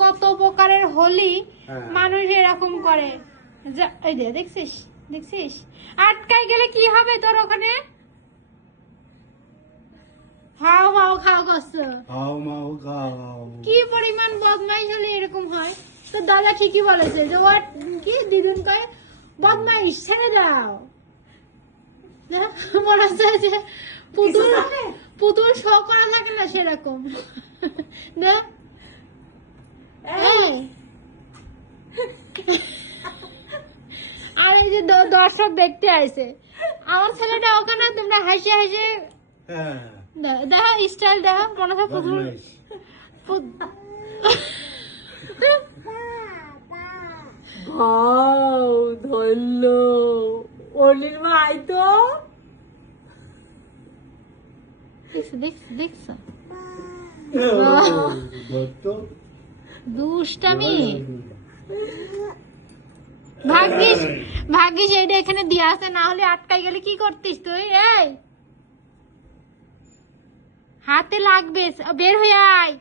কত প্রকারের হোলি মানুষ এরকম করে। এই দে দেখছিস দেখছিস, আটকাই গেলে কি হবে তোর ওখানে? হাও মাও খাও করছো, হাও মাও খাও। কি পরিমাণ বদমাইশ হলে এরকম হয়। তো দাদা ঠিকই বলেছে যে ও কি দিদুন কয় বদমাইশ ছেড়ে দাও। মনে হচ্ছে যে পুতুল পুতুল শো করা থাকে না সেরকম। না আর এই যে দর্শক দেখতে আইছে আমার ছেলেটা ওখানে, তোমরা হাসি হাসি দেখা স্টাইল দেখা মনে হয় পুতুল ধরলো অলির ভাই তো দেখছ দুষ্টামি। ভাগ্যিস ভাগ্যিস এইটা এখানে দিয়ে আসে, না হলে আটকাই গেলে কি করতিস তুই? এই হাতে লাগবে, বের হয়ে আয়।